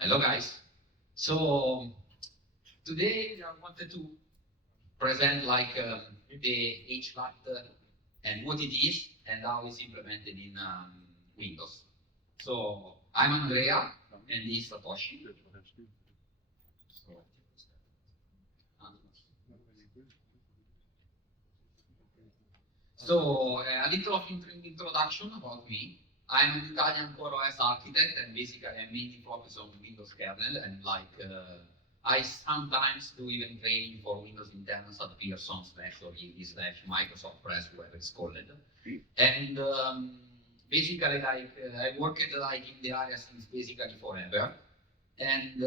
Hello guys. So today I wanted to present the HVPT and what it is and how it's implemented in Windows. So I'm Andrea and this is Satoshi. So a little of introduction about me. I'm an Italian core OS architect and basically I'm mainly focused on Windows kernel and I sometimes do even training for Windows internals at Pearson/Microsoft Press, whatever it's called. And basically I worked in the area since basically forever. And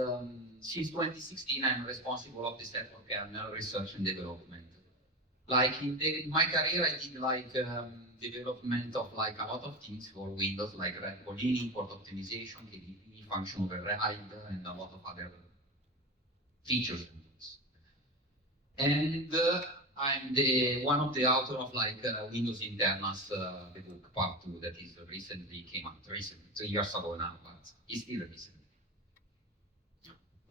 since 2016 I'm responsible of the set for kernel research and development. In my career, I did development of a lot of things for Windows, like Recon, import optimization, KDP, function override, and a lot of other features and things. And I'm one of the author of Windows internals, the book part 2 that is recently came out, 3 years ago now, but it's still recent.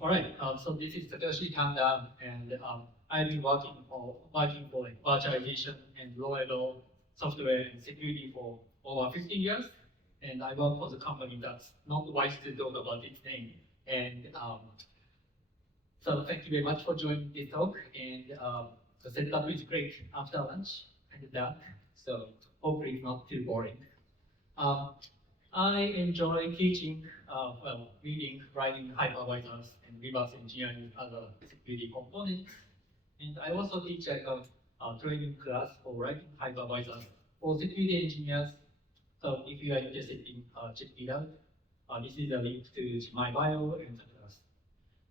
All right, so this is Satoshi Tanda, and I've been working for virtualization and low-level software and security for over 15 years, and I work for the company that's not wise to talk about its name. And so thank you very much for joining this talk, and the setup is great after lunch and dark, so hopefully it's not too boring. I enjoy teaching, reading, writing hypervisors, and reverse engineering other security components. And I also teach a training class for writing hypervisors for security engineers. So if you are interested in check it out, this is a link to my bio and the class.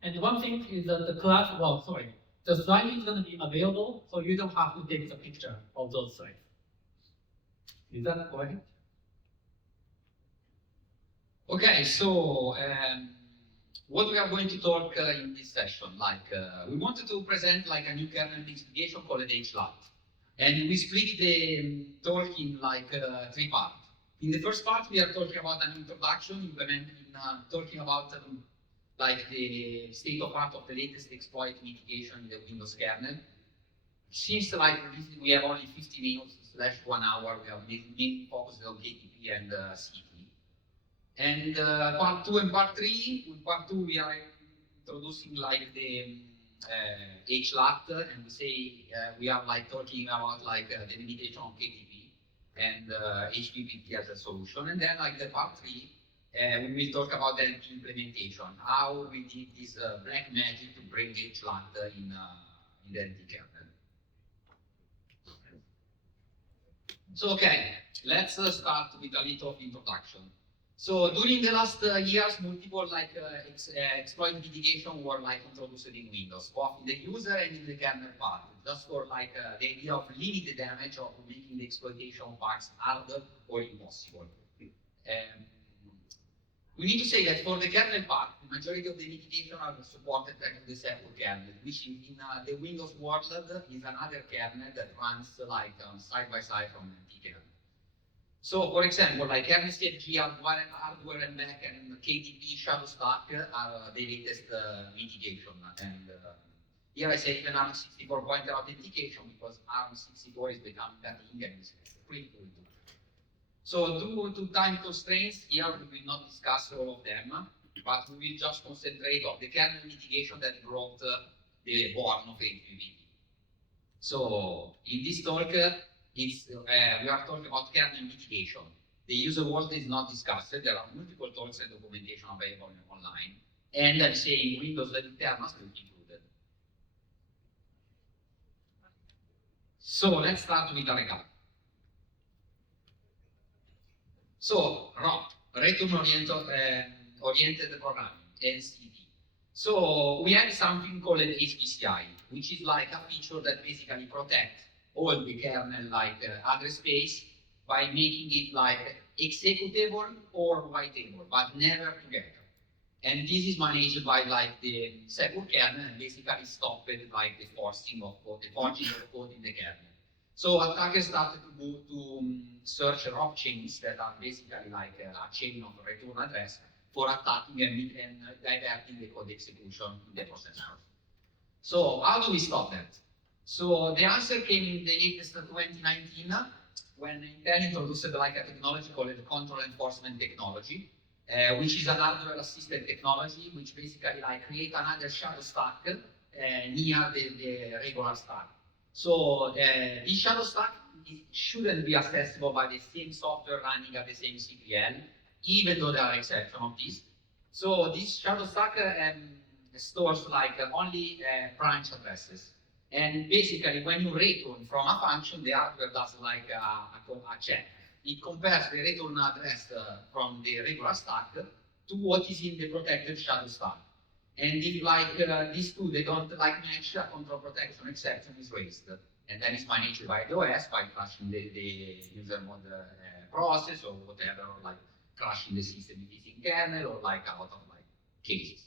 And one thing is that the class, the slide is going to be available, so you don't have to take the picture of those slides. Is that go ahead? Okay, so what we are going to talk in this session, we wanted to present a new kernel mitigation called HVPT, and we split the talk in 3 parts. In the first part, we are talking about an introduction, talking about the state of art of the latest exploit mitigation in the Windows kernel. Since we have only 50 minutes / 1 hour, we are mainly focused on KTP and CT. And part 2 and part 3, in part 2 we are introducing the HVPT, and we say we are talking about the limitation of KTP and HVPT as a solution. And then the part 3, we will talk about the implementation, how we did this black magic to bring HVPT in the NT kernel. So okay, let's start with a little introduction. So during the last years, multiple exploit mitigation were introduced in Windows, both in the user and in the kernel part, just for the idea of limiting the damage of making the exploitation bugs harder or impossible. We need to say that for the kernel part, the majority of the mitigation are supported by the separate kernel, which in the Windows world is another kernel that runs side by side from the kernel. So, for example, kernel state G, hardware and back, and KTP shadow stack are the latest mitigation. And here I say even ARM64 pointer authentication because ARM64 is becoming that thing and it's pretty cool too. So, due to time constraints, here we will not discuss all of them, but we will just concentrate on the kernel mitigation that brought the born of HVPT. So, in this talk, we are talking about kernel mitigation. The user world is not discussed. There are multiple talks and documentation available online. And I'm saying Windows internals will be included. So let's start with a recap. So ROP, return-oriented programming, NCD. So we have something called an HPCI, which is like a feature that basically protects all the kernel address space by making it executable or writable, but never together. And this is managed by the secure kernel and basically stopped the forcing of code, the forging of code in the kernel. So attackers started to search ROP chains that are basically a chain of return address for attacking and diverting the code execution in the processor. So how do we stop that? So the answer came in the latest 2019 when Intel introduced like a technology called the control enforcement technology, which is an hardware-assisted technology, which basically like create another shadow stack near the regular stack. So this shadow stack shouldn't be accessible by the same software running at the same CPL, even though there are exceptions of this. So this shadow stack stores like only branch addresses. And basically, when you return from a function, the hardware does like a check. It compares the return address from the regular stack to what is in the protected shadow stack. And if like these two, they don't like match, a control protection exception is raised. And then it's managed by the OS by crashing the user mode process or whatever, or like crashing the system using kernel or like a lot of like cases.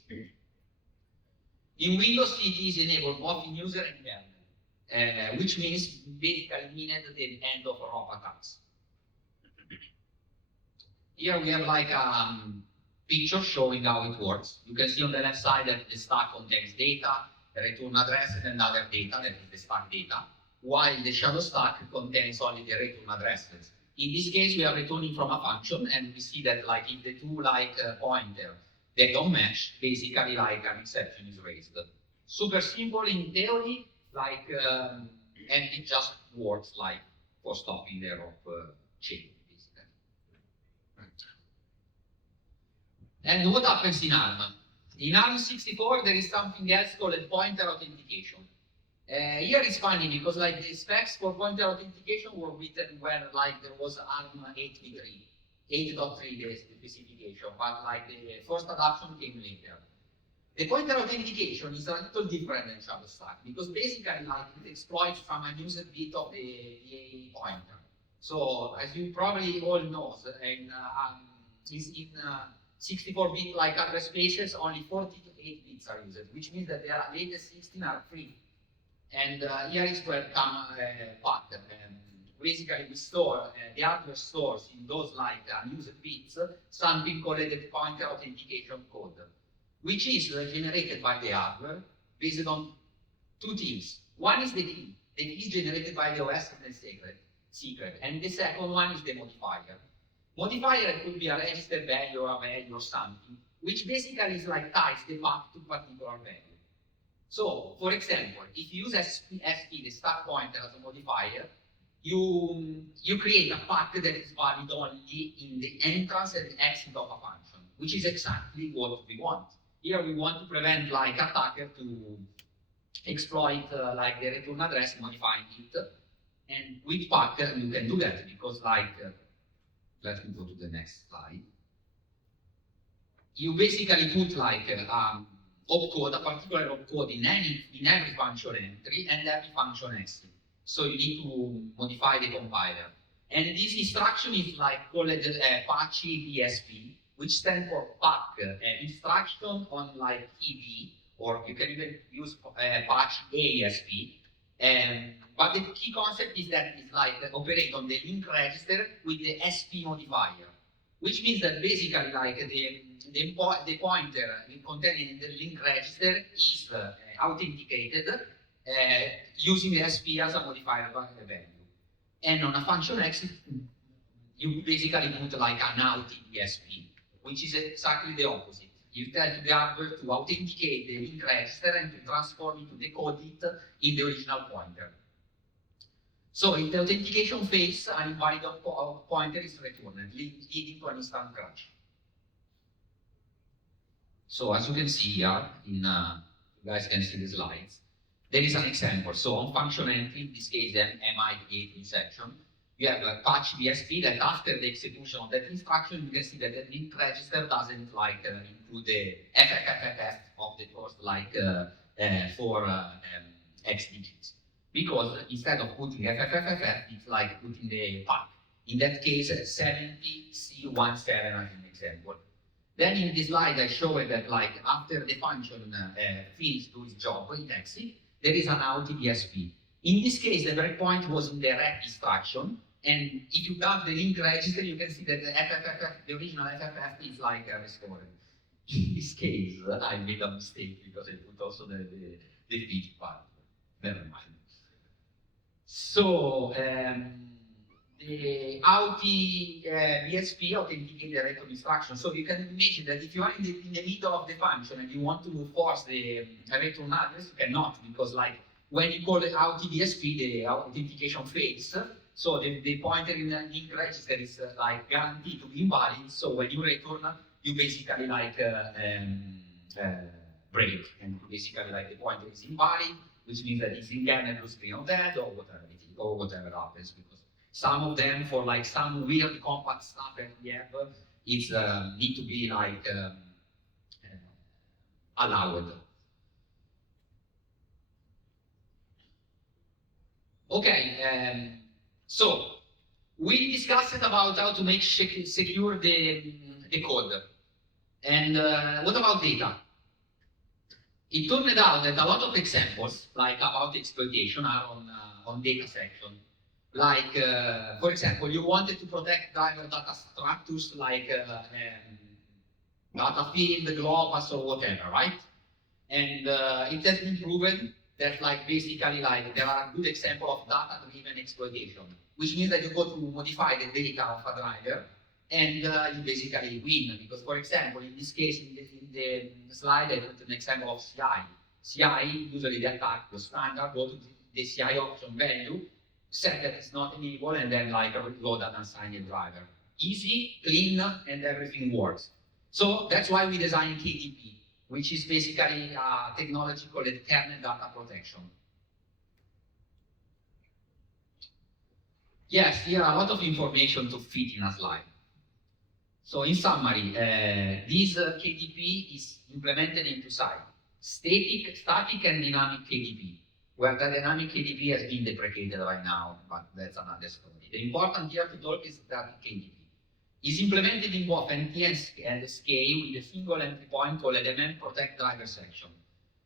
In Windows, it is enabled both in user and kernel, which means basically means the end of ROP attacks. Here we have like a picture showing how it works. You can see on the left side that the stack contains data, the return address, and other data, that is the stack data, while the shadow stack contains only the return addresses. In this case, we are returning from a function, and we see that like if the two like pointer they don't match, basically like an exception is raised. Super simple in theory, like and it just works like for stopping the ROP chain. And what happens in ARM? In ARM64, there is something else called pointer authentication. Here it's funny because like the specs for pointer authentication were written when like there was ARM 8.3, 8.3 the specification, but like the first adoption came later. The pointer authentication is a little different than shadow stack because basically like it exploits some unused bit of the pointer. So as you probably all know, is in 64-bit like address spaces, only 48 bits are used, which means that the latest 16 are free. And here is where come pattern. Basically, we store the hardware stores in those like unused bits something called the pointer authentication code, which is generated by the hardware based on two things. One is the key. The key is generated by the OS as a secret, and the second one is the modifier. Modifier could be a registered value or a value or something, which basically is like ties the path to particular value. So, for example, if you use SP, the stack pointer as a modifier, you create a path that is valid only in the entrance and the exit of a function, which is exactly what we want. Here we want to prevent like attacker to exploit like the return address, modifying it, and with pattern you can do that because like let me go to the next slide. You basically put like opcode, a particular opcode in every function entry and every function exit. So you need to modify the compiler. And this instruction is like called Apache PSP, which stands for pack instruction on like EB, or you can even use Apache ASP. But the key concept is that it's like operate on the link register with the SP modifier, which means that basically like the pointer contained in the link register is authenticated using the SP as a modifier value. And on a function exit, you basically put like an out in the SP, which is exactly the opposite. You tell to the hardware to authenticate the link register and to transform it to decode it in the original pointer. So in the authentication phase, an invalid pointer is returned, leading to an instant crash. So as you can see here, you guys can see the slides, there is an example. So on function entry, in this case, the MI8 section, you have a patch BSP that after the execution of that instruction, you can see that the link register doesn't like include the FFFF of the first like 4 X digits. Because instead of putting FFFF, it's like putting the pack. In that case, 70C17 as an example. Then in this slide, I showed that like after the function finished to its job in exit, there is an out BSP. In this case, the breakpoint was in the ret instruction, And if you got the link register, you can see that the FFFF, the original FFF is like restored. In this case, I made a mistake because I put also the feed part. Never mind. So, the AUTI BSP authenticated the return instruction. So you can imagine that if you are in the middle of the function and you want to force the return address, you cannot, because like when you call the AUTI BSP, the authentication fails. So the pointer in the link register is like guaranteed to be invalid. So when you return, you basically like break, and basically like the pointer is invalid, which means that it's in kernel blue screen of dead or whatever it is, or whatever happens, because some of them, for like some weird compact stuff that we have, it's need to be like allowed. Okay, so we discussed about how to make secure the code. And what about data? It turned out that a lot of examples, like about exploitation, are on data section. Like, for example, you wanted to protect driver data structures like data field, globus, or whatever, right? And it has been proven that, like, basically, like, there are a good example of data-driven exploitation, which means that you go to modify the data of a driver, and you basically win. Because, for example, in this case, in the slide, I put an example of CI. CI, usually the attack was standard, go to the CI option value, set that it's not enabled, and then like reload an assigned driver. Easy, clean, and everything works. So that's why we designed KDP, which is basically a technology called kernel data protection. Yes, here are a lot of information to fit in a slide. So in summary, this KDP is implemented in two sides: static and dynamic KDP. Where the dynamic KDP has been deprecated right now, but that's another story. The important here to talk is that KDP is implemented in both NT and SK with a single entry point called element protect driver section.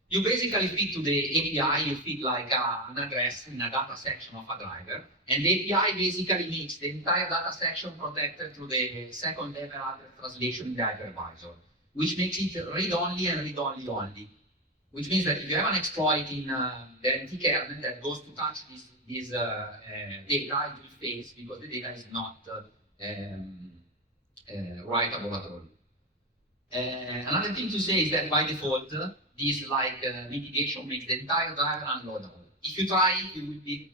You basically feed to the API, you feed like an address in a data section of a driver, and the API basically makes the entire data section protected through the second level address translation in the hypervisor, which makes it read-only and read-only only. Which means that if you have an exploit in the NT kernel that goes to touch this data, it will fail because the data is not writable at all. Another thing to say is that by default, this like mitigation makes the entire driver unloadable. If you try, you will be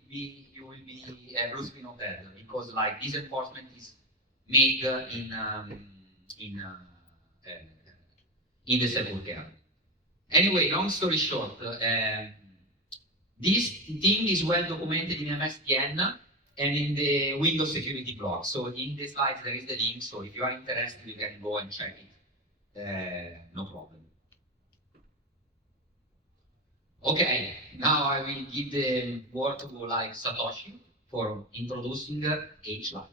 blue screen of dead, because like this enforcement is made in the secure kernel. Anyway, long story short, this thing is well documented in MSDN and in the Windows security blog. So in the slides there is the link, so if you are interested you can go and check it. No problem. Okay, now I will give the word to like Satoshi for introducing H-Light.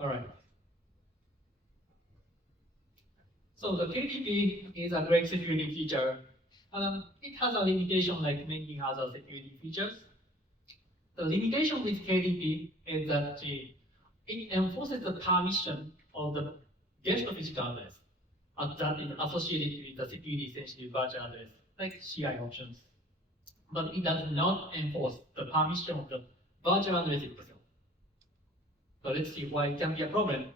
All right. So the KDP is a great security feature. It has a limitation like many other security features. The limitation with KDP is that it enforces the permission of the guest physical address that is associated with the security sensitive virtual address, like CI options. But it does not enforce the permission of the virtual address itself. So let's see why it can be a problem.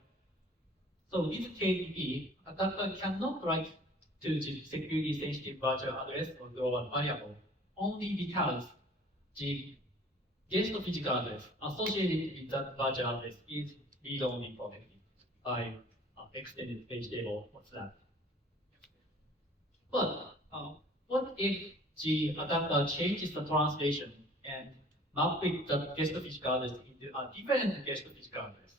So with KDP, attacker cannot write to the security sensitive virtual address or global variable only because the guest physical address associated with that virtual address is read-only protected by extended page table or SLAB. But what if the attacker changes the translation and map with the guest physical address into a different guest physical address?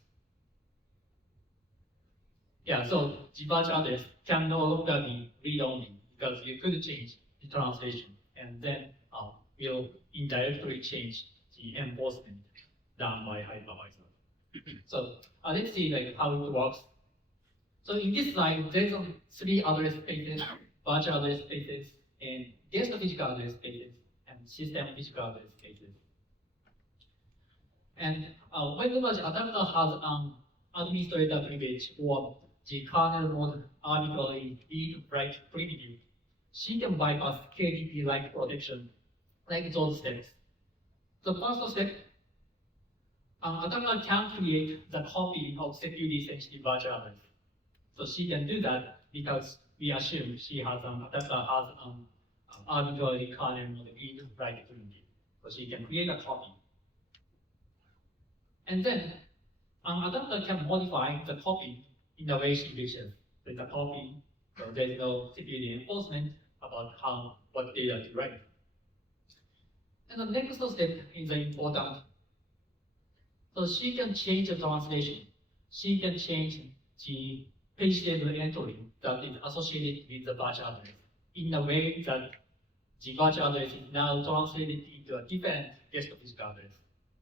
Yeah, so the virtual address can no longer be read-only because you could change the translation, and then will indirectly change the enforcement done by hypervisor. So let's see like how it works. So in this slide, there's three address spaces, virtual address spaces, and guest physical address spaces, and system physical address spaces. And whenever the adapter has an administrator privilege or the kernel mode arbitrarily read-write primitive, she can bypass KDP-like protection, like those steps. The first step, an adapter can create the copy of security-sensitive virtual address. So she can do that because we assume she has an adapter has an arbitrary kernel mode read-write primitive. So she can create a copy. And then an adapter can modify the copy in the way she wishes. With the copy, so there's no security enforcement about what data to write. And the next step is important. So she can change the translation. She can change the page table entry that is associated with the virtual address in a way that the virtual address is now translated into a different guest physical address,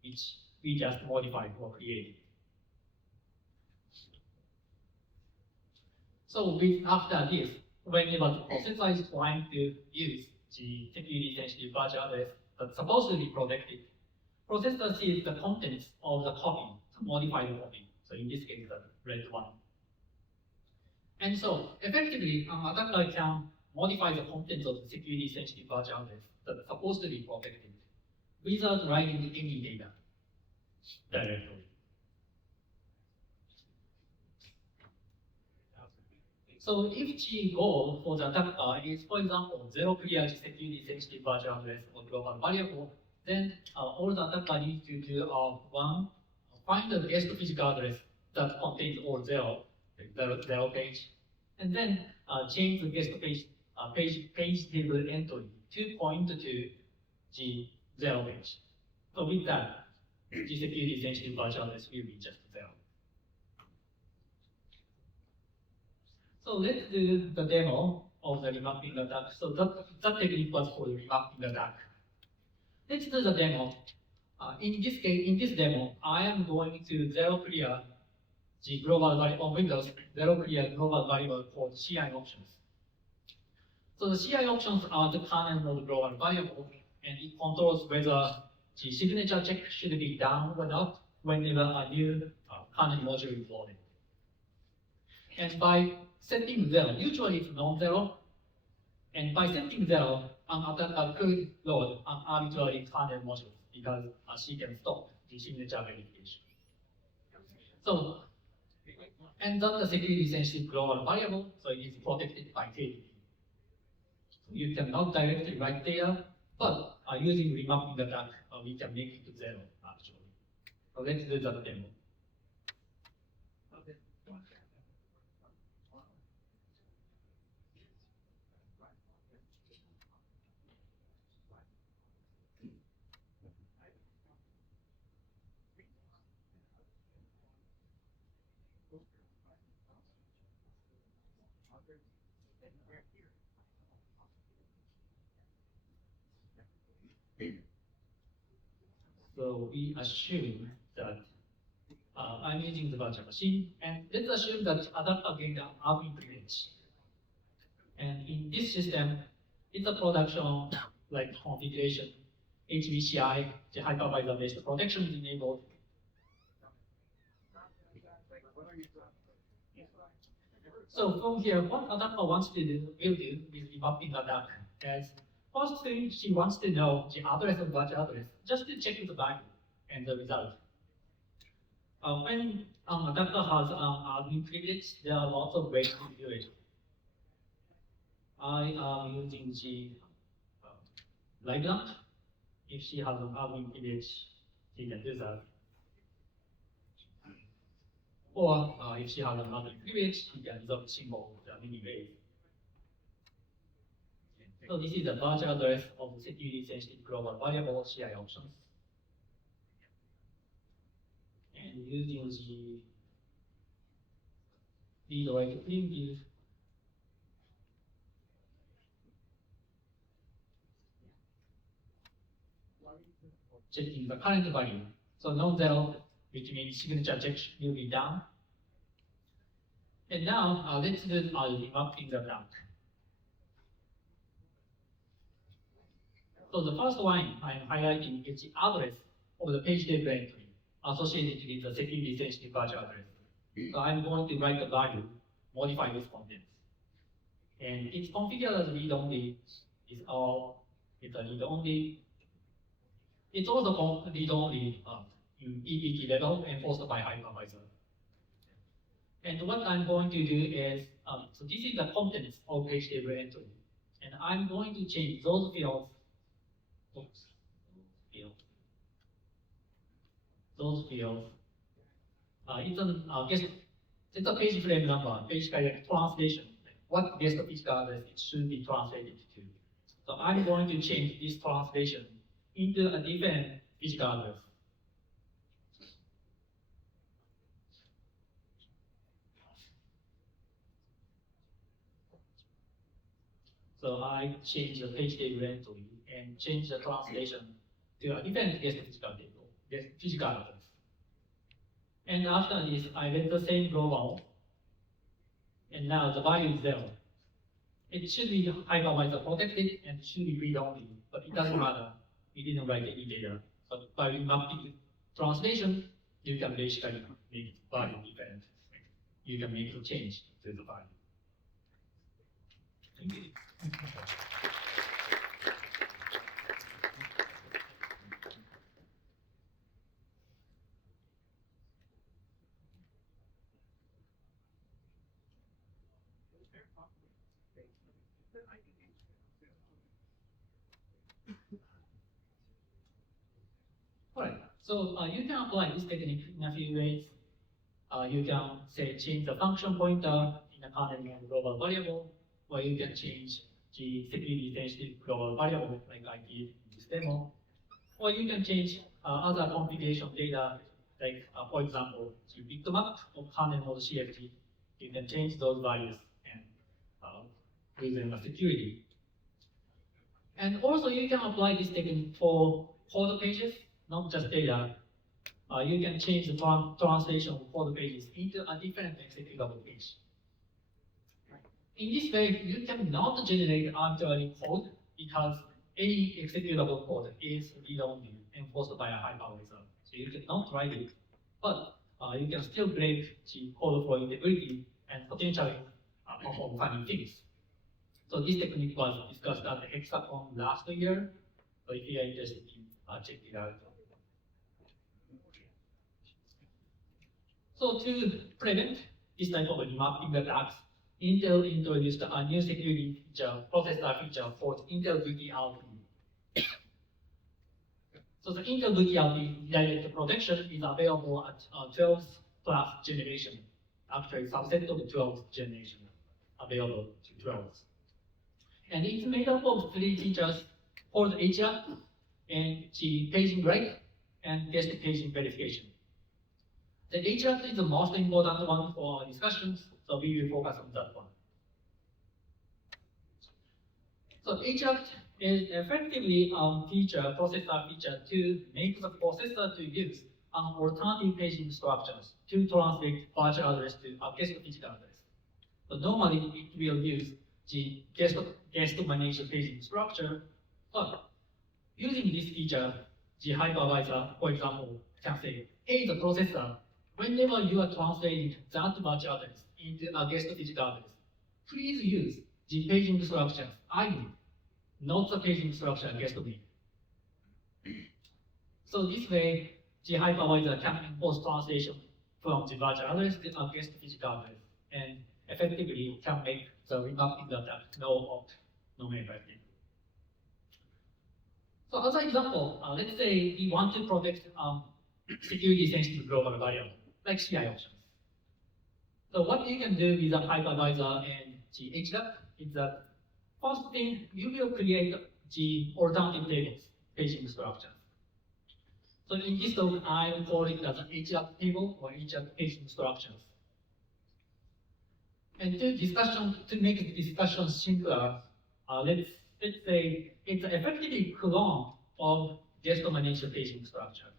which we just modified or created. So after this, whenever the processor is trying to use the security-sensitive virtual address that's supposed to be protected, processor sees the contents of the copy to modify the copy. So in this case, the red one. And so effectively, an attacker can modify the contents of the security-sensitive virtual address that's supposed to be protected without writing any data directly. So if the goal for the attacker is, for example, zero clear security sensitive virtual address or global variable, then all the attacker needs to do one, find the guest physical address that contains all zero page, and then change the guest page table entry to point to the zero page. So with that, the security sensitive virtual address will be just zero. So let's do the demo of the remapping attack. So that technique was called remapping attack. Let's do the demo. In this demo, I am going to zero clear the global variable on Windows, zero clear global variable for CI options. So the CI options are the kernel mode global variable, and it controls whether the signature check should be done or not whenever a new kernel module is loaded. And by setting zero, usually it's non-zero, and by setting zero, an attacker could load an arbitrary kernel module because she can stop the signature verification. So, and that's the security sensitive global variable, so it is protected by KDP. You cannot directly write data, but using remapping attack, we can make it to zero actually. So let's do that demo. So we assume that I'm using the virtual machine, and let's assume that adapter gained an admin privilege. And in this system, it's a production like configuration, HVCI, the hypervisor-based protection is enabled. So from here, what adapter wants to do will do with remapping attack is first thing she wants to know the address of virtual address just to check the value and the result. When an adapter has an admin privilege, there are lots of ways to do it. I am using the library. If she has an admin privilege, she can do that. Or if she has an admin privilege, she can resolve the symbol the many ways. So this is the virtual address of the security sensitive global variable CI options. And using the read-write primitive, checking the current value. So non-zero, which means signature check will be done. And now let's do the remapping the block. So the first one I'm highlighting is the address of the page table entry associated with the security sensitive virtual address. So I'm going to write the value, modify this contents. And it's configured as read only. It's a read only. It's also read only in EPT level enforced by hypervisor. And what I'm going to do is, so this is the contents of page table entry. And I'm going to change those fields. Those fields. It's a page frame number, page character translation. What guest physical address it should be translated to. So I'm going to change this translation into a different physical address. So I change the page table entry and change the translation to a different guest physical address. And after this, I let the same global, and now the value is 0. It should be hypervisor protected and should be read only, but it doesn't matter. We didn't write any data. But by remapping translation, you can basically make value different. You can make a change to the value. Thank you. Alright, so you can apply this technique in a few ways. You can say change the function pointer in a kernel global variable, or you can change the security sensitive global variable like I did in this demo, or you can change other configuration data, like for example, the bitmap of kernel node CFT. You can change those values and using the security. And also you can apply this technique for code pages, not just data. You can change the translation of code pages into a different executable page. In this way, you cannot generate arbitrary code because any executable code is read-only enforced by a hypervisor. So you cannot write it, but you can still break the code flow integrity and potentially perform funny things. So this technique was discussed at the Hexagon last year. So if you are interested, check it out. So to prevent this type of remapping attacks, Intel introduced a new security feature, processor feature called Intel Duty RP. So the Intel Duty RP direct protection is available at 12th plus generation. Actually, subset of 12th generation available to 12th. And it's made up of 3 features called HVPT and the paging break and guest paging verification. The HVPT is the most important one for our discussions, so we will focus on that one. So HVPT is effectively a processor feature to make the processor to use an alternative paging structures to translate virtual address to a guest physical address. But normally it will use the guest managed paging structure, but using this feature, the hypervisor, for example, can say, hey, the processor, whenever you are translating that virtual address into a guest physical address, please use the paging structure I need, not the paging structure guest need. So this way, the hypervisor can enforce translation from the virtual address to a guest physical address, and effectively can make the remapping attack no effective. So as an example, let's say we want to protect security sensitive global variable, like CI options. So what you can do with a hypervisor and the HVPT is that first thing, you will create the alternative tables, paging structure. So in this talk, I'm calling it as an HVPT table or HVPT paging structures. And to make the discussion simpler, let's say it's effectively clone of guest managed paging structure,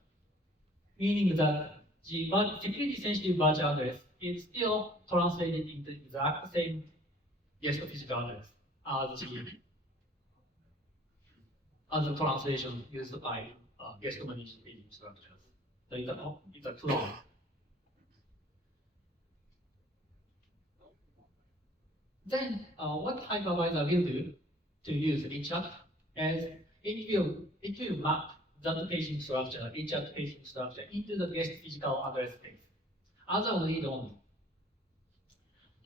meaning that the security sensitive virtual address is still translated into the exact same guest physical address as the translation used by guest managed paging structures. So it's a clone. Then what hypervisor will do to use HChat is it will map that paging structure, HChat paging structure, into the guest physical address space as a read only.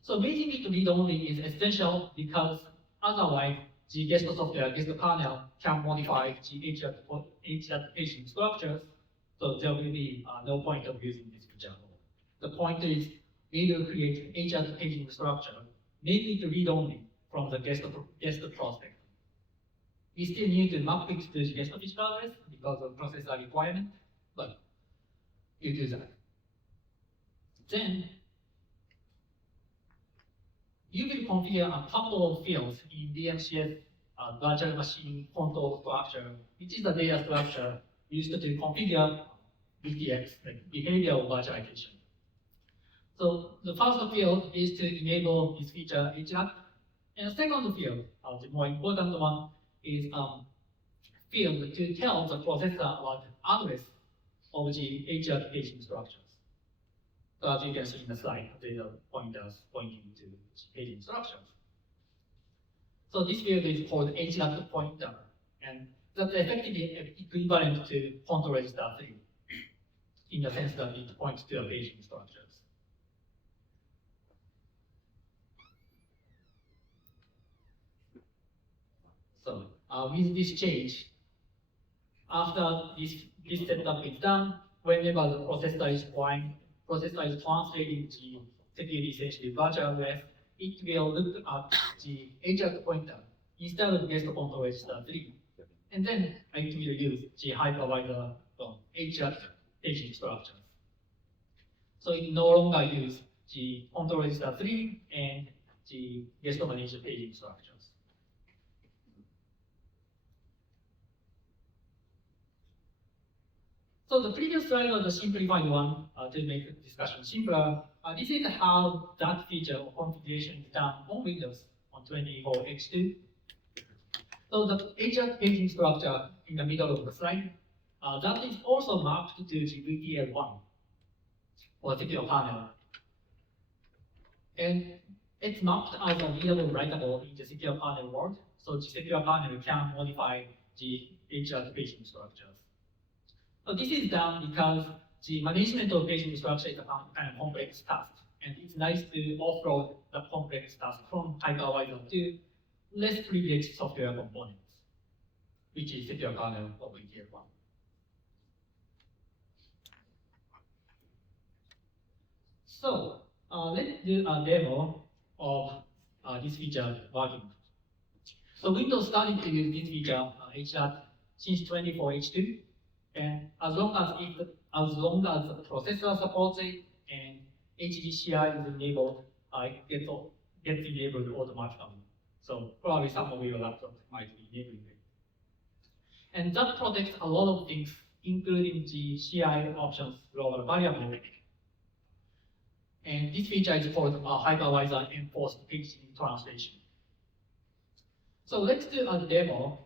So making it read only is essential because otherwise the guest software, guest kernel can modify the HChat paging structures, so there will be no point of using this feature. The point is we will create HChat paging structure mainly to read only from the guest prospect. We still need to map it to the guest physical address because of processor requirement, but you do that. Then you will configure a couple of fields in DMCS virtual machine control structure, which is the data structure used to configure BTX, like behavioral virtualization. So the first field is to enable this feature HChat, and the second field, the more important one, is field to tell the processor about the address of the HChat paging structures. So as you can see in the slide, there are pointers pointing to paging structures. So this field is called HChat pointer, and that's effectively equivalent to control register 3 in the sense that it points to a paging structures. So with this change, after this setup is done, whenever the processor is translating the security sensitive virtual address, it will look at the HChat pointer instead of guest control register 3. And then it will use the hypervisor HChat paging structures. So it no longer use the control register 3 and the guest managed paging structures. So the previous slide was the simplified one to make the discussion simpler. This is how that feature of configuration is done on Windows on 24H2. So the HChat paging structure in the middle of the slide, that is also mapped to the VTL1 or secure kernel. And it's mapped as a readable writable in the secure kernel world, so the secure kernel can modify the HChat paging structures. So this is done because the management of paging structure is a kind of complex task, and it's nice to offload the complex task from hypervisor to less privileged software components, which is secure kernel of VTL1. So let's do a demo of this feature working. So Windows started to use this feature HChat since 24H2. And as long as the processor supports it and HDCI is enabled, it gets enabled automatically. So probably some of your laptops might be enabling it. And that protects a lot of things, including the CI options global variable. And this feature is called Hypervisor-enforced paging translation. So let's do a demo,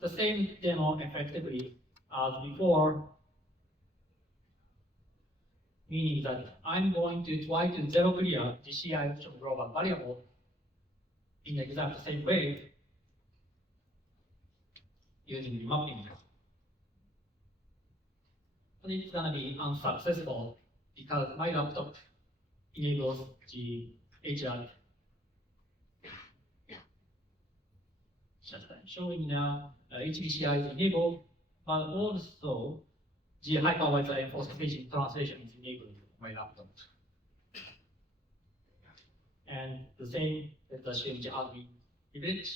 the same demo effectively as before, meaning that I'm going to try to zero clear the CI option global variable in the exact same way using the mapping. But it's going to be unsuccessful because my laptop enables the HChat. Just showing now HVCI is enabled, but also the hypervisor-enforced paging translation is enabled on my laptop. And the same, let's assume the admin event.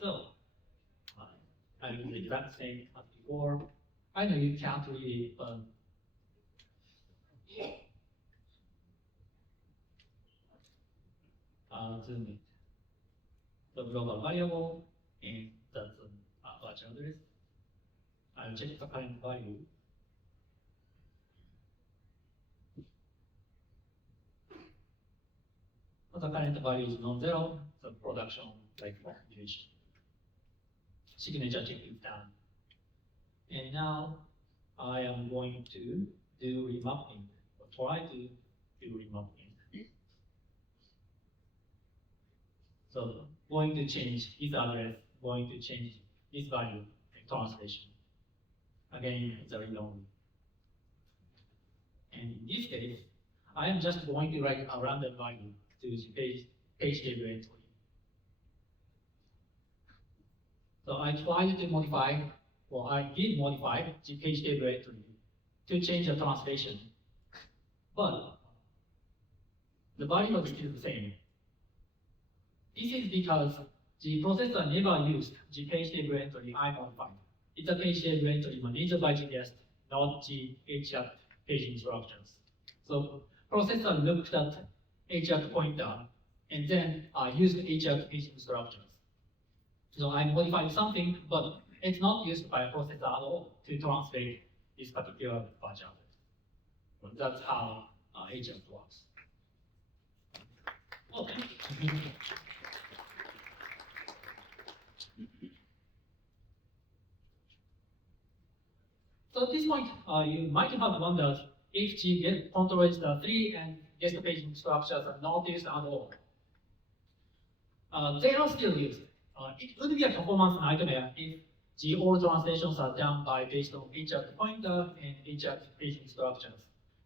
So, I will do the exact same as before. I know you can't really zoom it. The global variable, and that's a virtual address. I'll check the current value. The current value is non-zero, the production duration. Signature check is done. And now I am going to do remapping, or try to do remapping. So going to change this address, going to change this value and translation. Again, the read-only. And in this case, I am just going to write a random value to the page table entry. So I tried to modify, or I did modify the page table entry to change the translation, but the value was still the same. This is because the processor never used the page table entry I modified. It's a page table entry managed by the guest, not the HVPT page instructions. So processor looked at HVPT pointer and then used HVPT page instructions. So I modified something, but it's not used by a processor at all to translate this particular batch address. That's how HVPT works. Okay. So at this point, you might have wondered if the get control register 3 and guest paging structures are not used at all. They are still used. It would be a performance nightmare if the all translations are done based on HVPT pointer and HVPT paging structures,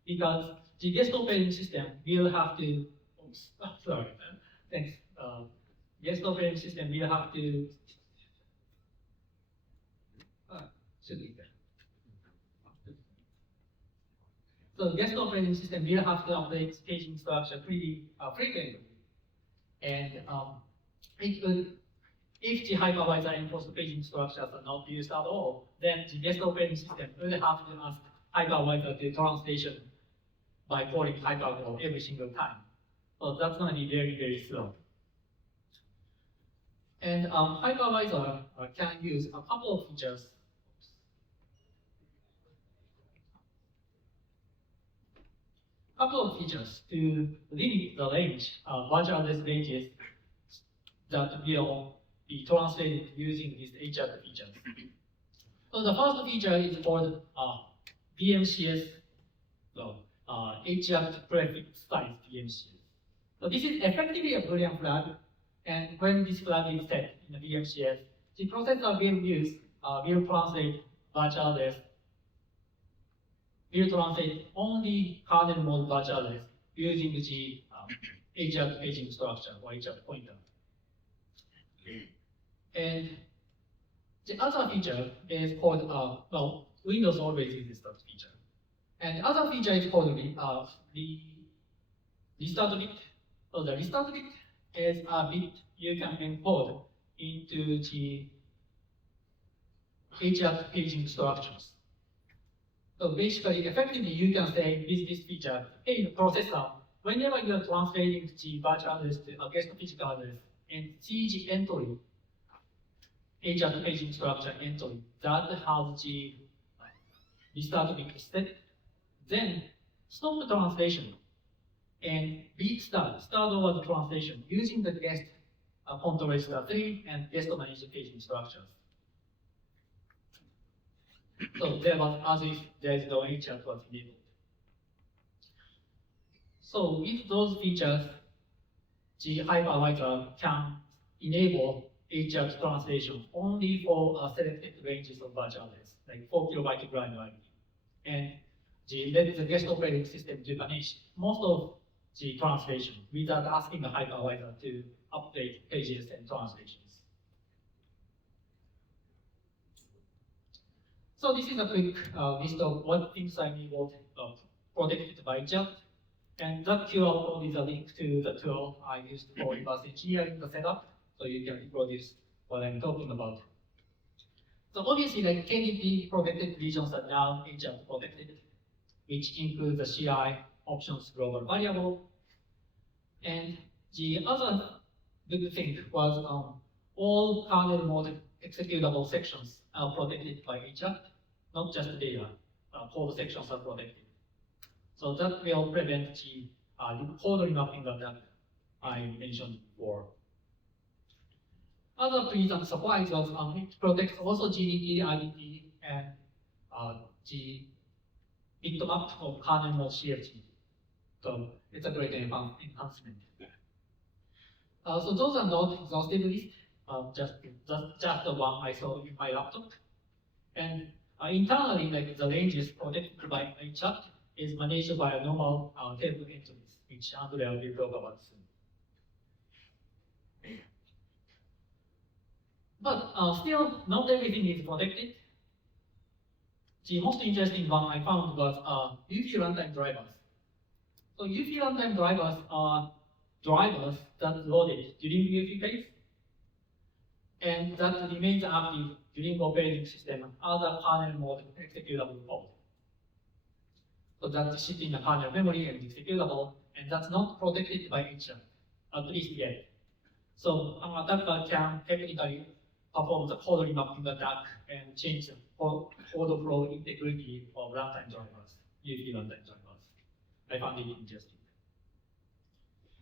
because the guest operating system will have to. Oops, sorry, thanks. Guest operating system will have to. Should be there. So guest operating system will have to update paging structure pretty frequently, and it would. If the hypervisor-enforced paging structures are not used at all, then the guest operating system will have to ask hypervisor to translation by calling hypervisor every single time. So that's going to be very, very slow. And hypervisor can use a couple of features. To limit the range, virtual address ranges that will be translated using these HVPT features. So the first feature is called BMCS, HVPT prefix size BMCS. So this is effectively a Boolean flag, and when this flag is set in the BMCS, the processor will translate virtual address, will translate only kernel mode virtual address using the HVPT paging structure or HVPT pointer. And the other feature is called, Windows always uses that feature. And the other feature is called the restart bit. So the restart bit is a bit you can encode into the HVPT paging structures. So basically, effectively, you can say with this feature, hey, processor, whenever you are translating the virtual address to a guest physical address and see the entry, HVPT paging structure entry that has the restart bit set, then stop the translation and start over the translation using the guest control register 3 and guest managed paging structures. So there was as if there is no HVPT was enabled. So with those features, the hypervisor can enable HVPT translation only for selected ranges of virtual address, like 4 kilobyte granularity, and let the guest operating system to manage most of the translation without asking the hypervisor to update pages and translations. So this is a quick list of what things I need protected by HVPT. And that QR code is a link to the tool I used for reverse engineering the setup, so you can reproduce what I'm talking about. So obviously, like KDP protected regions are now HVPT protected, which includes the CI options global variable. And the other good thing was all kernel mode executable sections are protected by HVPT. not just data. Code sections are protected. So that will prevent the code remapping that I mentioned before. Other pleasant surprise was it protects also GDE, IDT, and the bitmap of kernel mode CFG. So it's a great enhancement. So those are not exhaustive list, just the one I saw in my laptop. And internally, like the ranges protected by chat is managed by a normal table entries, which Andrea will talk about soon. But still, not everything is protected. The most interesting one I found was UV runtime drivers. So UV runtime drivers are drivers that loaded during UV phase and that remains active during operating system as a kernel mode executable code. So that's sit in the kernel memory and executable, and that's not protected by HR, at least yet. So an attacker can technically perform the code remapping attack and change the code flow integrity of runtime drivers, UV runtime drivers. I found it interesting.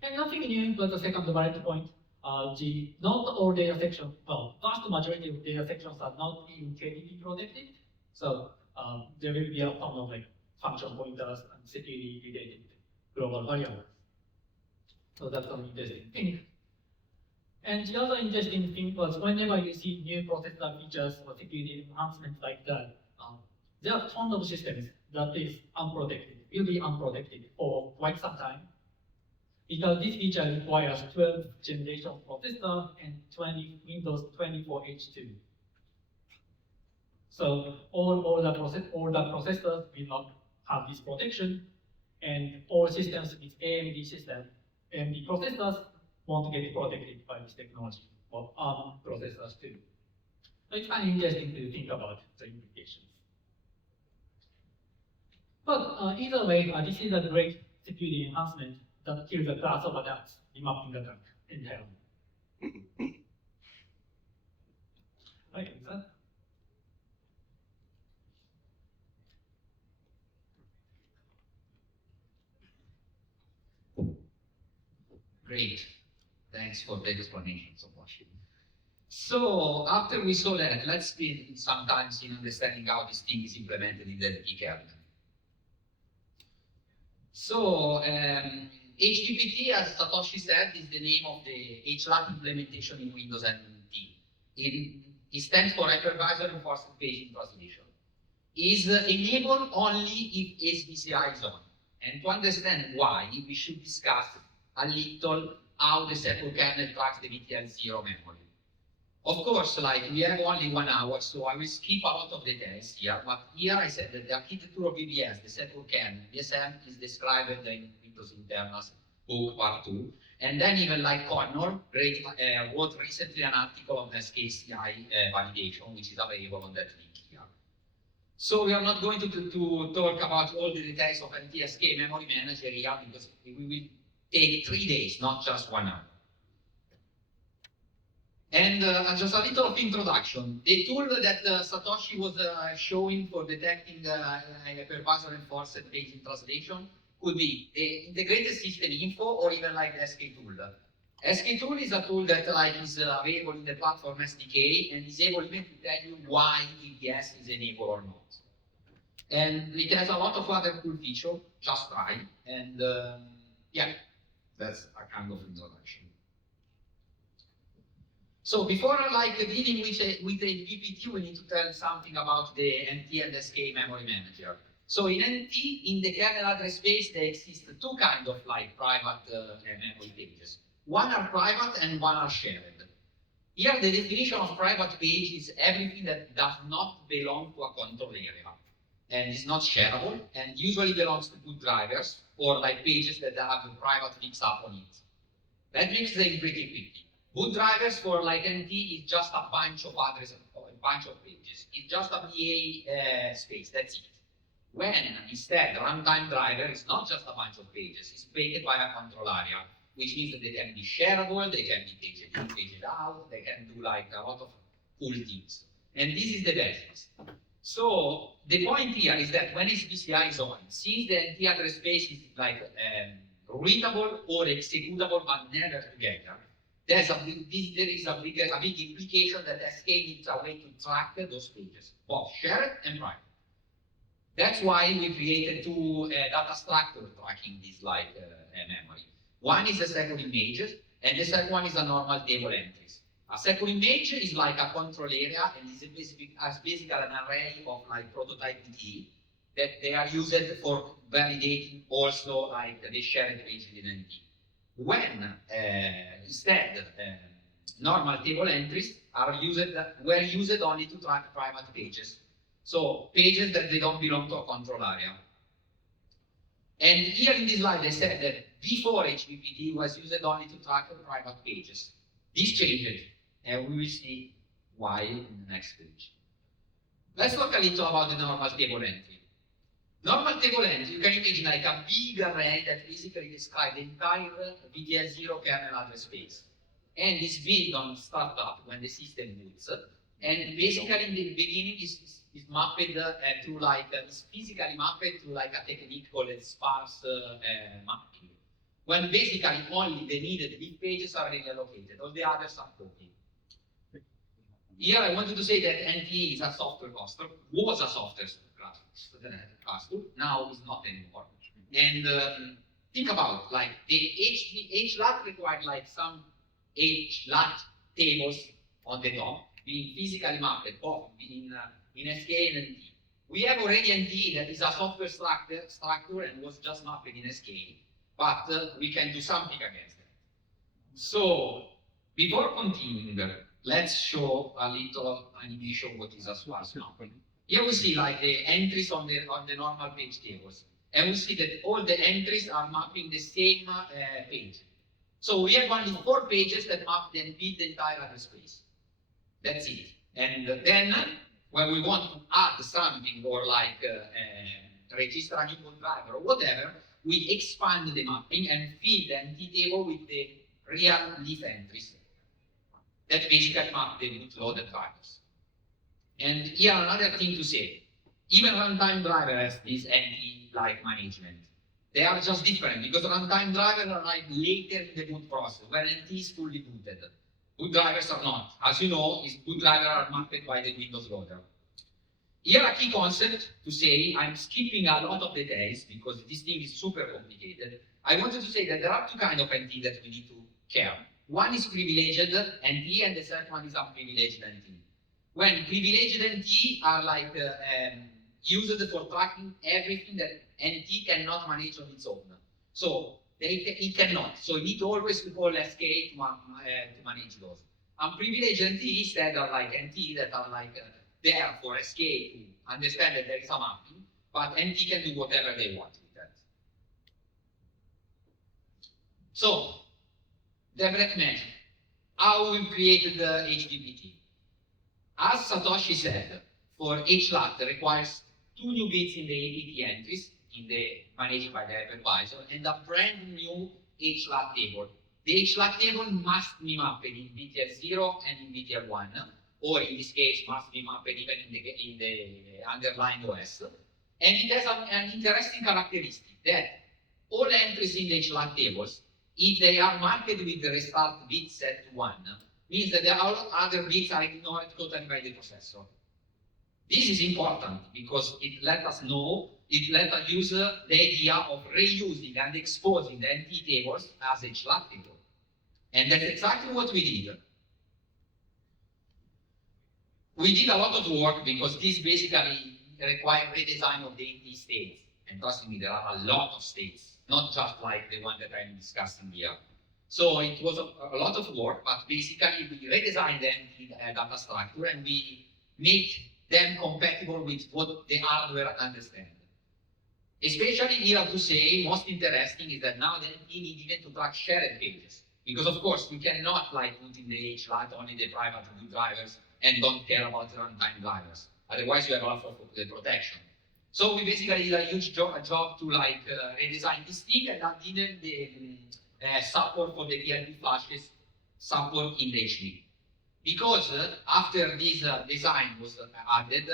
And nothing new, but the second valid point. Not all data sections, well, vast majority of data sections are not in KDP protected. So there will be a ton of like function pointers and security related global variables. So that's an interesting thing. And the other interesting thing was whenever you see new processor features or security enhancements like that, there are tons of systems that is unprotected, will be unprotected for quite some time. Because this feature requires 12th generation processor and Windows 24 H2. So all the processors will not have this protection, and all systems with AMD system, AMD processors won't get protected by this technology, or ARM processors too. So it's kind of interesting to think about the implications. But either way, this is a great security enhancement that kills the class of attacks, remapping attack entirely. Right, is that? Great. Thanks for the explanation so much. So after we saw that, let's spend some time in understanding how this thing is implemented in the kernel. So HVPT, as Satoshi said, is the name of the HLAT implementation in Windows NT. It stands for Hypervisor-enforced paging translation. Is enabled only if SBCI is on. And to understand why, we should discuss a little how the second kernel tracks the VTL0 memory. Of course, like we have only 1 hour, so I will skip a lot of details here. But here I said that the architecture of VBS, the second kernel, VSM, is described in Windows Internals book part 2. And then even like Connor wrote recently an article on SKCI validation, which is available on that link here. So we are not going to talk about all the details of NTSK memory manager here because we will take 3 days, not just 1 hour. And just a little of introduction. The tool that Satoshi was showing for detecting Hypervisor-enforced paging translation could be the integrated system info or even like the SK tool. SK tool is a tool that is available in the platform SDK and is able even to tell you why VBS is enabled or not. And it has a lot of other cool features, just try. And yeah, that's a kind of introduction. So before dealing with the VPT, we need to tell something about the NT and SK memory manager. So in NT, in the kernel address space, there exist 2 kinds of private memory pages. One are private and one are shared. Here, the definition of private page is everything that does not belong to a control area and is not shareable and usually belongs to boot drivers or pages that have a private fix up on it. That makes them pretty quickly. Boot drivers for NT is just a bunch of addresses, a bunch of pages. It's just a BA space, that's it. When instead the runtime driver is not just a bunch of pages, it's created by a control area, which means that they can be shareable, they can be paged in, paged out, they can do a lot of cool things. And this is the basics. So the point here is that when HVPCI is on, since the NT address space is like readable or executable but never together, there is a big implication that SK needs a way to track those pages, both shared and private. That's why we created two data structures tracking this memory. One is a second images, and the second one is a normal table entries. A second image is like a control area, and is basically an array of like prototype PT that they are used for validating also like the shared page identity. When instead normal table entries were used only to track private pages. So pages that they don't belong to a control area. And here in this slide, they said that before HVPT was used only to track private pages. This changed, and we will see why in the next page. Let's talk a little about the normal table entry. Normal table entry, you can imagine like a big array that basically describes the entire VTL0 kernel address space. And is built on startup when the system boots. And basically in the beginning is mapped to like, is physically mapped to like a technique called sparse mapping. When basically only the needed big pages are really allocated, all the others are copied. Here I wanted to say that NT is a software cluster, was a software cluster, now is not anymore. And think about like the HLAT required like some HLAT tables on the top, being physically mapped both in SK and NT. We have already NT that is a software structure and was just mapped in SK, but we can do something against it. So before continuing, let's show a little animation what is a sparse mapping. Here we see like the entries on the normal page tables, and we see that all the entries are mapping the same page. So we have only 4 pages that map then feed the entire address space. That's it. And then when we want to add something or like register an input driver or whatever, we expand the mapping and fill the NT table with the real leaf entries that basically map the bootloaded drivers. And here another thing to say, even runtime driver has this NT-like management. They are just different because runtime drivers are like later in the boot process, where NT is fully booted. Boot drivers are not. As you know, boot drivers are mapped by the Windows loader. Here a key concept to say, I'm skipping a lot of details because this thing is super complicated. I wanted to say that there are 2 kinds of NT that we need to care. One is privileged NT and the second one is unprivileged NT. When privileged NT are like used for tracking everything that NT cannot manage on its own. So it cannot. So you need always to call SK to manage those. Unprivileged NT instead are like NT that are like there for SK to understand that there is a mapping, but NT can do whatever they want with that. So, the black magic. How we created the HVPT. As Satoshi said, for HLAT requires 2 new bits in the APT entries managed by the hypervisor and a brand new HLAT table. The HLAT table must be mapped in VTL0 and in VTL1, or in this case must be mapped even in the underlying OS. And it has an interesting characteristic that all entries in the HLAT tables, if they are marked with the restart bit set to 1, means that all other bits are ignored totally by the processor. This is important because it let us use the idea of reusing and exposing the NT tables as HLAT table. And that's exactly what we did. We did a lot of work because this basically required redesign of the NT states. And trust me, there are a lot of states, not just like the one that I'm discussing here. So it was a lot of work, but basically we redesigned the NT data structure and we make them compatible with what the hardware understands. Especially here to say, most interesting is that now the NT need even to track shared pages. Because of course, we cannot like put in the HLAT only the private boot drivers and don't care about the runtime drivers. Otherwise, you have a lot of the protection. So we basically did a huge job to like redesign this thing and didn't the support for the TLB flashes support in the HD. Because after this design was added,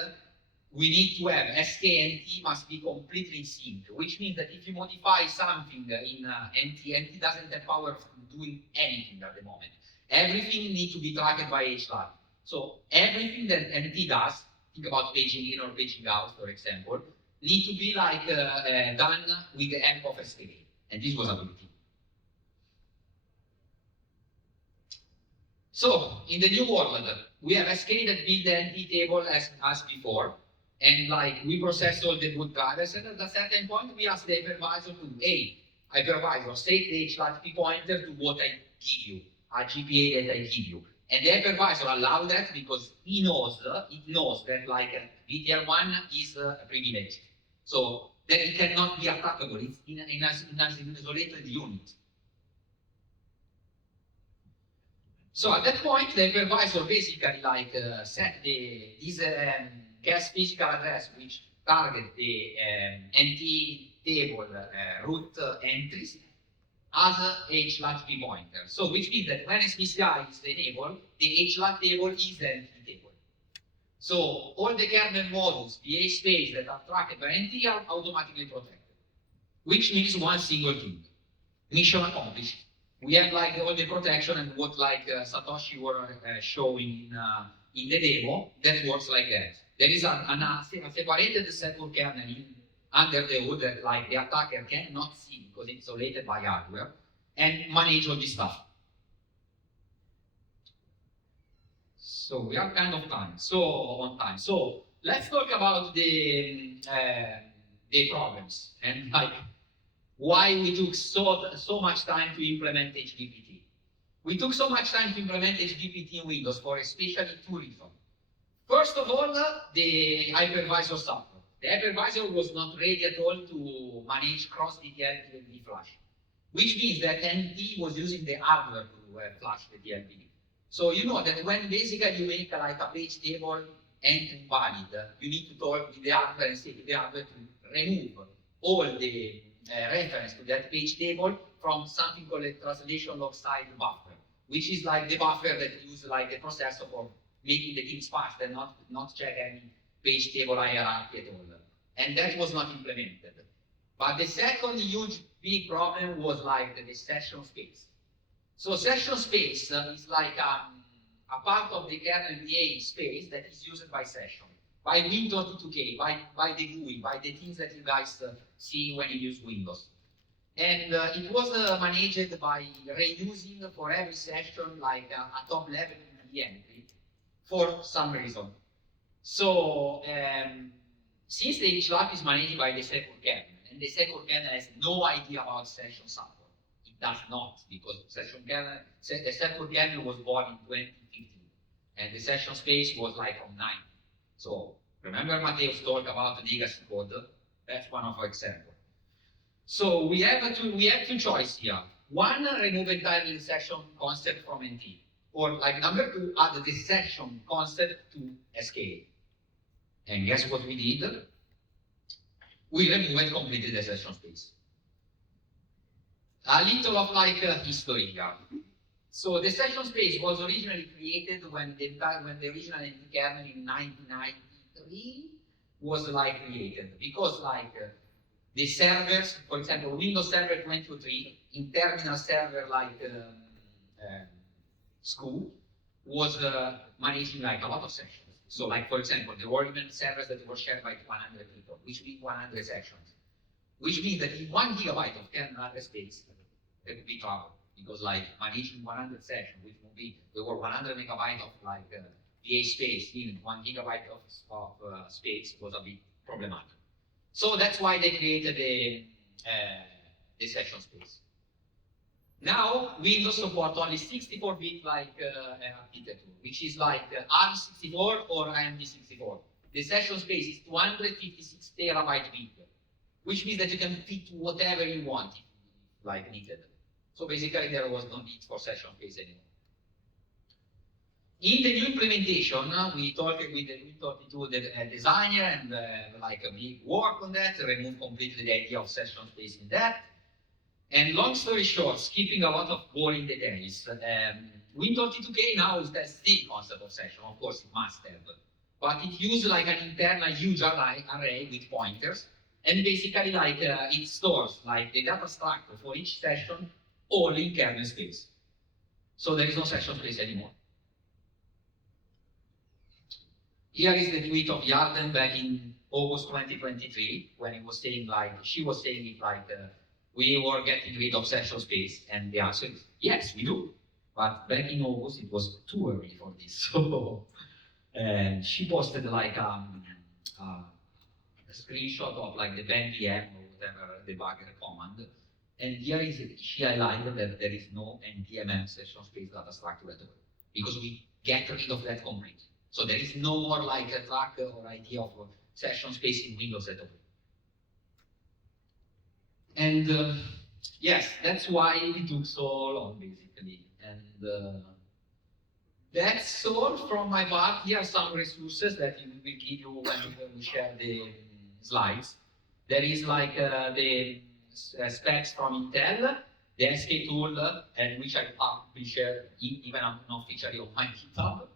we need to have SK and T must be completely in sync, which means that if you modify something in NT doesn't have power of doing anything at the moment. Everything needs to be tracked by HLAT. So everything that NT does, think about paging in or paging out, for example, need to be like done with the help of SK. And this was ability. So in the new world, we have SK that build the NT table as before, and like we process all the boot drivers, and at a certain point we ask the hypervisor to, hey, hypervisor, set the HLAT pointer to what I give you, a GPA that I give you. And the hypervisor allows that because it knows that like VTL1 is privileged. So that it cannot be attackable, it's in an isolated unit. So at that point, the hypervisor basically like set this guest physical address which target the NT table root entries as a HLAT pointer. So which means that when SPCI is enabled, the HLAT table is the NT table. So all the kernel modules, VA space that are tracked by NT are automatically protected, which means one single thing. Mission accomplished. We have like all the protection and what like Satoshi were showing in the demo, that works like that. There is a separated secure kernel under the hood that like the attacker cannot see because it's isolated by hardware and manage all this stuff. So we are kind of on time. So let's talk about the problems and like why we took so much time to implement HVPT. We took so much time to implement HVPT in Windows for especially two reasons. First of all, the hypervisor support. The hypervisor was not ready at all to manage cross-DTL TLB flash, which means that NT was using the hardware to flash the TLB. So you know that when basically you make like a page table invalid, you need to talk with the hardware and say to the hardware to remove all the reference to that page table from something called a translation log side buffer, which is like the buffer that uses like the processor for making the things fast and not check any page table hierarchy at all. And that was not implemented. But the second huge big problem was like the session space. So session space is like a part of the kernel VA space that is used by session, by Win32K, by the GUI, by the things that you guys see when you use Windows. And it was managed by reusing for every session like a top level entry for some reason. So since the HLAT is managed by the second kernel, and the second kernel has no idea about session support, it does not, because the second kernel was born in 2015, and the session space was like from 90. So remember Matteo's talk about the legacy code? That's one of our examples. So we have two choices here. One, remove entirely the session concept from NT. Or like number two, add the session concept to SK. And guess what we did? We removed completely the session space. A little of like history here. So the session space was originally created when the original NT kernel in 1993 was like created, because like the servers, for example, Windows Server 2023 in terminal server like school was managing like a lot of sections. So like, for example, there were even servers that were shared by 100 people, which means 100 sections. Which means that in 1 gigabyte of kernel address space, there would be trouble. Because like managing 100 sections, which would be, there were 100 megabytes of like VA space, even 1 gigabyte of space was a bit problematic. So that's why they created the session space. Now, Windows supports only 64-bit like architecture, which is like ARM64 or AMD64. The session space is 256 terabyte bit, which means that you can fit whatever you want, like needed. So basically, there was no need for session space anymore. In the new implementation, we talked with the Win32 designer and like a big work on that, remove completely the idea of session space in that. And long story short, skipping a lot of boring details, Win32K now is the still concept of session. Of course, it must have. but it uses like an internal huge array with pointers, and basically like it stores like the data structure for each session all in kernel space. So there is no session space anymore. Here is the tweet of Yarden back in August 2023, when he was saying like, she was saying it like, we were getting rid of session space, and the answer is, yes, we do. But back in August, it was too early for this. So, and she posted like a screenshot of like the BNVM or whatever debugger command. And here is she highlighted that there is no NTMM session space data structure at all, because we get rid of that completely. So there is no more like a tracker or idea of session space in Windows at all. And yes, that's why it took so long, basically. And that's all from my part. Here are some resources that we will give you when we share the slides. There is like the specs from Intel, the SK tool, and which I publish even unofficially on my GitHub,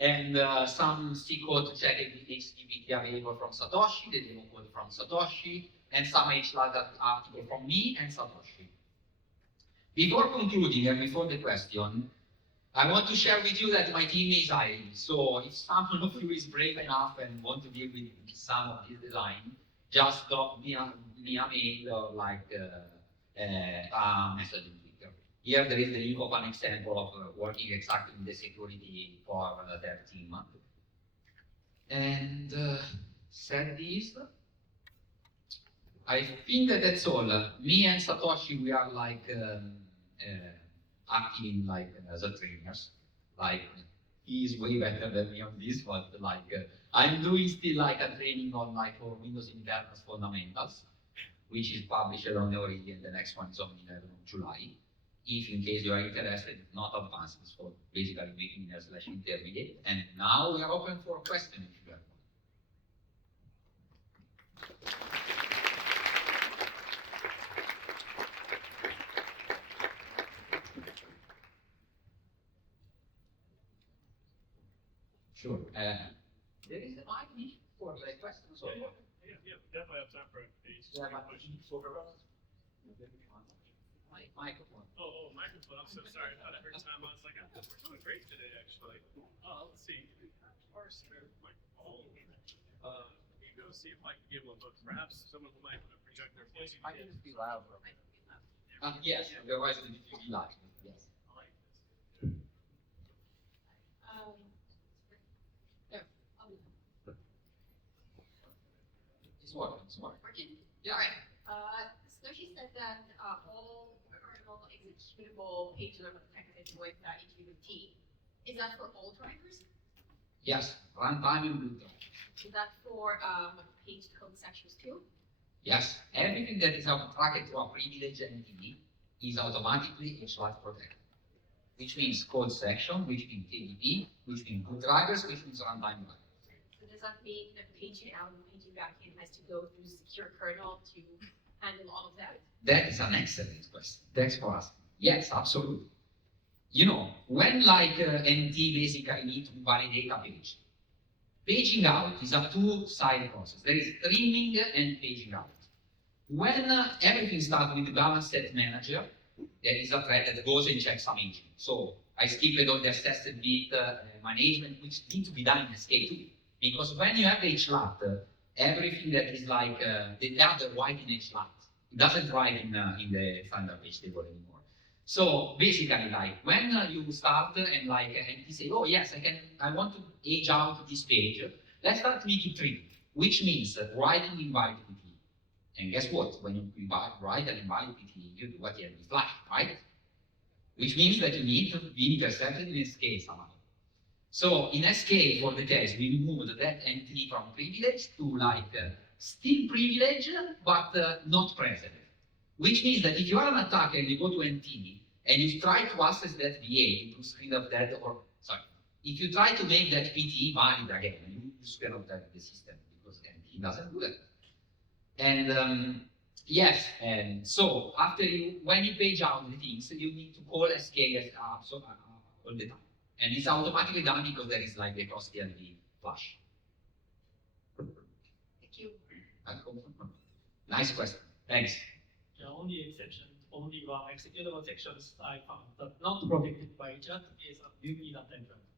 and some C code to check if the HVPT available from Satoshi, the demo code from Satoshi, and some HLAT article from me and Satoshi. Before concluding and before the question, I want to share with you that my team is hiring. So if someone of you is brave enough and want to deal with some of this design, just drop me a mail or like a message on Twitter. Here there is the link of an example of working exactly in the security for their team. And said this, I think that that's all. Me and Satoshi, we are like acting like as a trainers. Like he is way better than me on this, but like I'm doing still like a training on like for Windows internals fundamentals, which is published on the already, and the next one is on 11th of July. If in case you are interested, it's not advanced, it's for basically beginner/intermediate. And now we are open for questions if you have one. Sure. There is a mic for the questions. Yeah, we definitely have time for a question. Microphone. Oh, microphone. I'm so sorry. I thought I heard time. I was like, we're doing great today, actually. Let's see. Parse microphone. You go see if I can give one, but perhaps someone who might project their voice. I can just be loud. Yes, otherwise it will be loud. Yes. I like this. It's working. Yeah. All right. Satoshi said that all kernel executable pages are protected with HVPT. Is that for all drivers? Yes. Runtime and boot time. Is that for page code sections too? Yes. Everything that is abstracted to a privileged entity is automatically HLAT protected. Which means code section, which means KDP, which means boot drivers, which means runtime drivers. So does that mean that paging out and paging back in has to go through secure kernel to handle all of that? That is an excellent question. Thanks for asking. Yes, absolutely. You know, when like NT basically need to validate a page, paging out is a two-sided process. There is streaming and paging out. When everything starts with the balance set manager, there is a thread that goes and checks some aging. So I skipped all the assessed bit management, which needs to be done in SK2. Because when you have HLAT, everything that is like the other white in HLAT, it doesn't write in the standard page table anymore. So basically, like when you start and like and you say, oh yes, I want to age out this page. Let's start making three, which means writing invalid PT. And guess what? When you write an invalid PT, you do what you have with flash, right? Which means that you need to be intercepted in SK somehow. So in SK for the test, we moved that entity from privilege to like still privilege, but not present. Which means that if you are an attacker and you go to NT and you try to access that VA, you do screen of that, or sorry, if you try to make that PT valid again, you screen of that the system because NT doesn't do that. And yes, and so after when you page out the things, you need to call SK all the time. And it's automatically done because there is like the cross TLD flash. Nice question. Thanks. The only exception, only one executable sections I found that not protected by chat is a built-in runtime driver.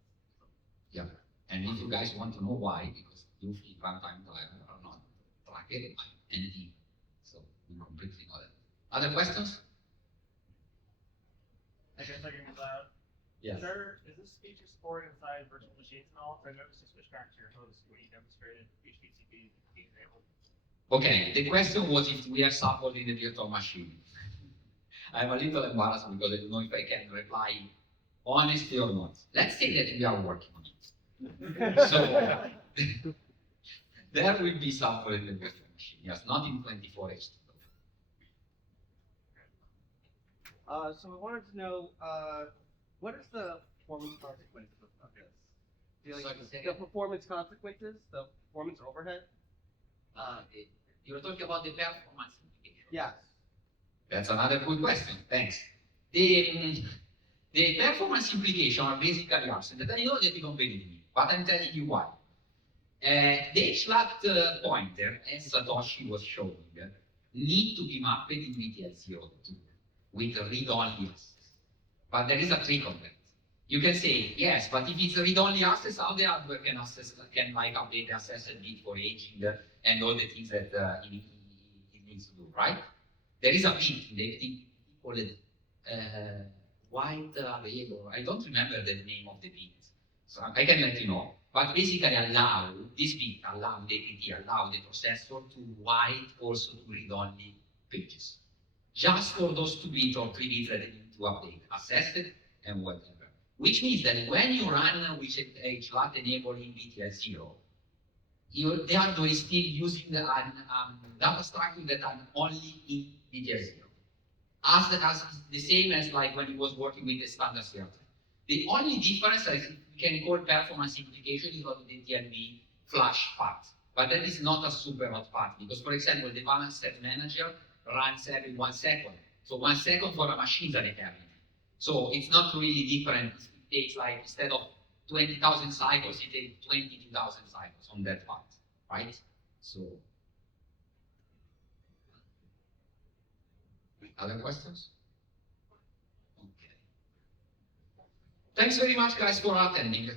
Yeah. And if you guys want to know why, because usually runtime driver are not tracked by anything. So we completely know that. Other questions? I guess I can move that. Yes. Is this feature supported inside virtual machines and all? So I noticed you switch back to your host when you demonstrated HVPT being enabled. Okay, the question was if we are supporting the virtual machine. I'm a little embarrassed because I don't know if I can reply honestly or not. Let's say that we are working on it. So there will be support in the virtual machine. Yes, not in 24H. So I wanted to know, what is the performance consequences of this? Do you like Sorry, say the again? performance consequences, the performance overhead? You're talking about the performance implication. Yes. That's another good question. Thanks. The performance implications are basically answered. That I know that you don't believe me, but I'm telling you why. The HLAT pointer, as Satoshi was showing, need to be mapped in VTL02 with read-only access. But there is a trick on that. You can say, yes, but if it's read-only access, how the hardware can like update the accessed bit for aging and all the things that it needs to do, right? There is a bit, they call it white array, or I don't remember the name of the bit. So I can let you know. But basically allow, this bit allow the APT, allow the processor to write also to read-only pages. Just for those 2 bits or 3 bits that they need to update, accessed and whatever. Which means that when you run with HLAT enabling VTL0, the hardware is still using data structure that are only in VTL0. As the same as like when it was working with the standard CRT. The only difference I think we can call performance implication is on the TLB flash part. But that is not a super hot part because, for example, the balance set manager runs every 1 second. So 1 second for a machine is an eternity. So it's not really different. It takes like, instead of 20,000 cycles, it takes 22,000 cycles on that part, right? So, other questions? Okay. Thanks very much, guys, for attending.